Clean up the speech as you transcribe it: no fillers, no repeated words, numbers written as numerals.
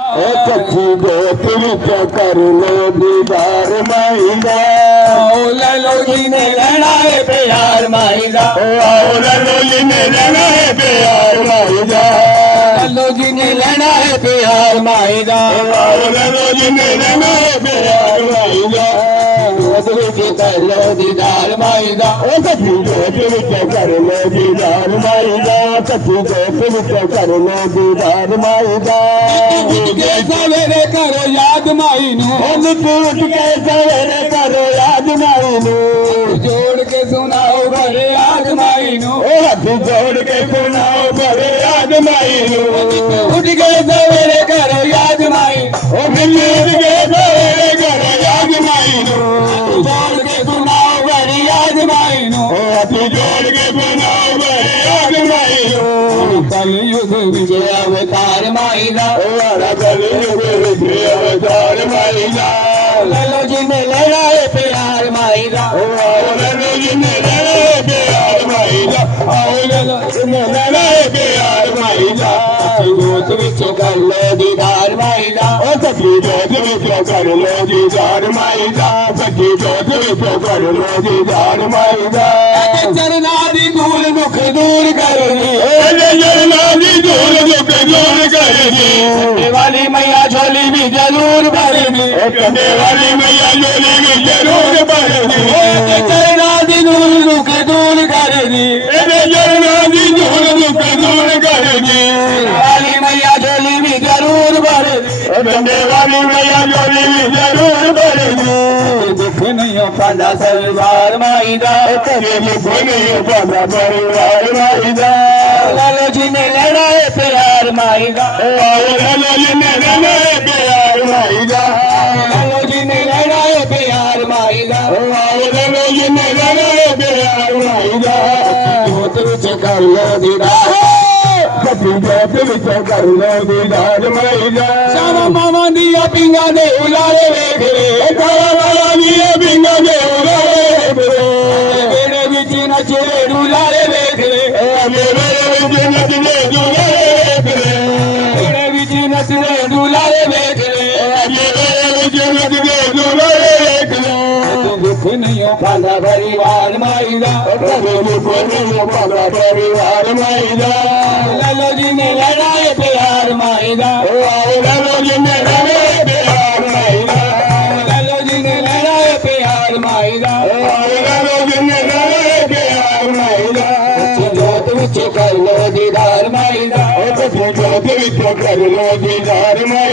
कच्ची गोत विच कर लो दीदार माई दा। ललो जी ने लेना है प्यार माई दा। ललो जी ने लेना है प्यार माई दा। ललो जी ने लेना है प्यार माई दा। ललो जी ने लेना है प्यार माई दा। कर लो दीदार माई दा। कच्ची गोत विच कर लो दीदार माई दा। कच्ची गोत विच कर लो दीदार माई दा। के सवेरे करो याद माई नू। उठ के सवेरे करो याद माई नू। जोड़ के सुनाओ भरे आज माई नू। हाथ जोड़ के सुनाओ भरे याद माई नू। उठ के सवेरे करो याद माई। उठ के सवेरे करो याद माई नू। जोड़ के सुनाओ भरे याद माई नू। हाथ जोड़ के सुनाओ भरे याद माई नू। कलयुग विजय अवतार माई दा। कलयुग विजय अवतार माई दा। ललो जी ने लेना है प्यार माई दा। ललो जी ने लेना है प्यार माई दा। ललो जी ने लेना है प्यार माई दा। गोत विच कर लो दीदार माई दा। सच्ची जोत विच कर लो दीदार माई दा। सच्ची जोत विच कर लो दीदार माई दा। चरना दी दूर दुख दूर करनी। चरना दी दूर दुख दूर करनी। वाली मैया झोली भी जरूर भरनी। कंडे वाली मैया झोली भी जरूर भरनी। चरना दी दूर दुख दूर करनी। चरना दी दूर दुख दूर करनी। वाली मैया झोली भी जरूर भरनी। कंडे वाली मैया झोली भी जरूर भरनी। दुख नहीं पादा सरदार माई दा। दुख नहीं पादा परिवार माई दा। लालो जी ने लेना है प्यार माई दा। लालो जी ने लेना है प्यार माई दा। लालो जी ने लेना है प्यार माई दा। लालो जी ने लेना है प्यार माई दा। जोत विच कर लो दीदार। कच्ची जोत विच कर लो दीदार माई दा। सावा मामा दिया पिंगा दे उलारे वेख रे। मामा दिया पिंगा दे उलारे वेख रे। बेड़े विच नचे डुलारे वेख रे। मेरे विच नचदे डुलारे वेख रे। बेड़े विच नचदे डुलारे वेख रे। मेरे विच नचदे डुलारे वेख रे। दुख नहीं पादा परिवार माई दा। दुख नहीं पादा परिवार माई दा। लालो जी ने लेना है प्यार माई दा। लालो जी ने लेना है प्यार माई दा। लालो जी ने लेना है प्यार माई दा। लालो जी ने लेना है प्यार माई दा। जोत विच कर लो दीदार माई दा। जोत विच कर लो दीदार माई